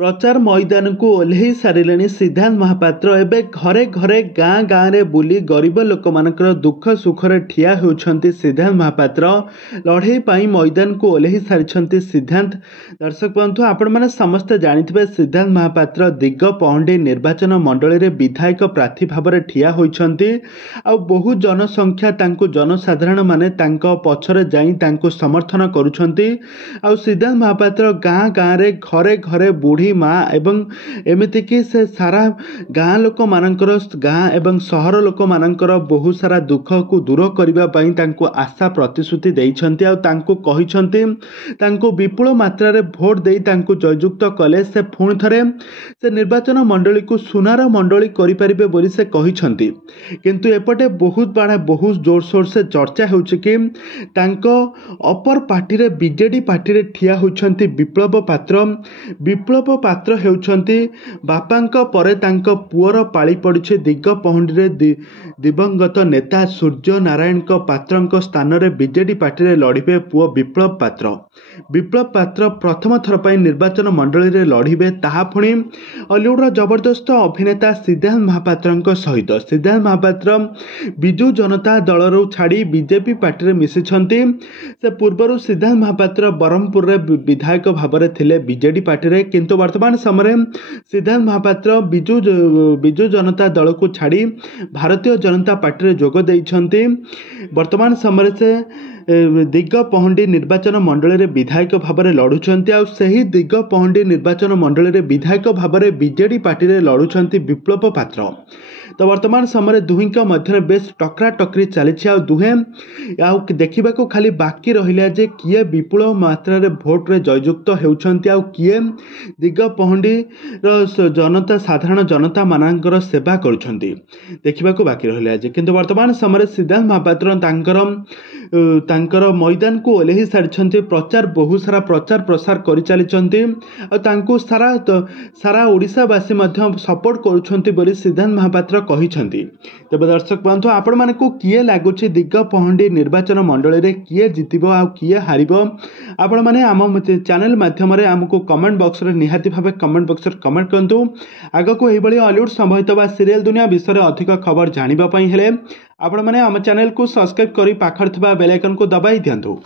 प्रचार मैदान को ओह्लई सारे सिद्धांत महापात्र एवं घरे घरे गाँ गाँव में बुली गरीब लोक मानकर दुख सुखर ठिया होती सिद्धांत महापात्र लड़े मैदान को ओह्लई सारी सिद्धांत। दर्शक बंधु आपण मैंने समस्ते जानिथिबे सिद्धांत महापात्र दिगपहंडी निर्वाचन मंडली रे विधायक प्रार्थी भाव में ठिया होइछंती। आ बहु जनसंख्या तांको जनसाधारण माने तांको पछरे जाई तांको समर्थन करुछंती। आ सिद्धांत महापात्र गाँ गाँव में घरे घरे बुढ़ी माँ एवं एमती कि से सारा गाँ लोक मानकर गाँ एवं सहर लोक मानकर बहुत सारा दुख को दूर करने आशा प्रतिश्रुति देइछंती। आ तांको कहिछंती तांको विपुल मात्रा रे भोट देई तांको जययुक्त कले से पुणी थरे से निर्वाचन मंडली को सुनार मंडली करि परिबे बोली से कहिछंती। किंतु एपटे बहुत बड़ा बहुत जोरसोर से चर्चा होउछि कि तांको अपर पार्टी रे बीजेडी पार्टी रे ठिया होइछंती विप्लव पात्र हेउछंती बापांक परे तांको पुअर पाଳି पड़िछि दिगपहंडी रे दिवंगत नेता सूर्य नारायण पात्रंक स्थान रे बीजेडी पार्टी रे लड़िबे पुओ विप्लव पात्र प्रथम थर पई निर्वाचन मंडली रे लड़िबे ताहा पुणी हॉलीवुड जबरदस्त अभिनेता सिद्धांत महापात्रंक सहित। सिद्धांत महापात्र बिजु जनता दल रो छाड़ी बीजेपी पार्टी रे मिसिछंती। से पूर्वरु सिद्धांत महापात्र बरहमपुर रे विधायक भाव में थिले बीजेडी पार्टी रे, किंतु वर्तमान समय सिद्धांत महापात्र बिजु जनता दल को छाड़ी भारतीय जनता पार्टी रे जोग देइछंती। वर्तमान समय से दिगपहंडी निर्वाचन मंडली रे विधायक भाव में लड़ुछंती। आ सही दिगपहंडी निर्वाचन मंडली रे विधायक भाव में बीजेडी पार्टी रे लड़ुछंती विप्लव पात्र। तो वर्तमान समय दुहिंक मध्य बेस टकरा टकरी चली दुहे देखा खाली बाकी रहा जे किए विपुल मात्रा रे भोट रे जययुक्त होउछंती आ किए दिगपहंडी जनता साधारण जनता मानकर सेवा करुछंती देखा बाकी रहा जे। किंतु वर्तमान समय सिद्धांत महापात्र तांकर मैदान को ओह्लई सारी प्रचार बहुत सारा प्रचार प्रसार कर चली सारा ओडिशावासी सपोर्ट करुछंती बोली सिद्धांत महापात्र कहिछंती। तेबे दर्शक बंधु आपण मानकु किए लागुछि दिगपहंडी निर्वाचन मंडली रे किए जितिबो आ किए हारिबो आपण माने आम चैनल माध्यम रे हमकु कमेंट बॉक्स रे निहाती भाबे कमेंट बॉक्स रे कमेंट करंतु। आगको एही बळी हॉलीवुड संबंधित बा सीरियल दुनिया विषय रे अधिक खबर जानिबा पई हेले आपण माने आम चैनल को सब्सक्राइब करी पाखर थिबा बेल आइकन को दबाई दियंतु।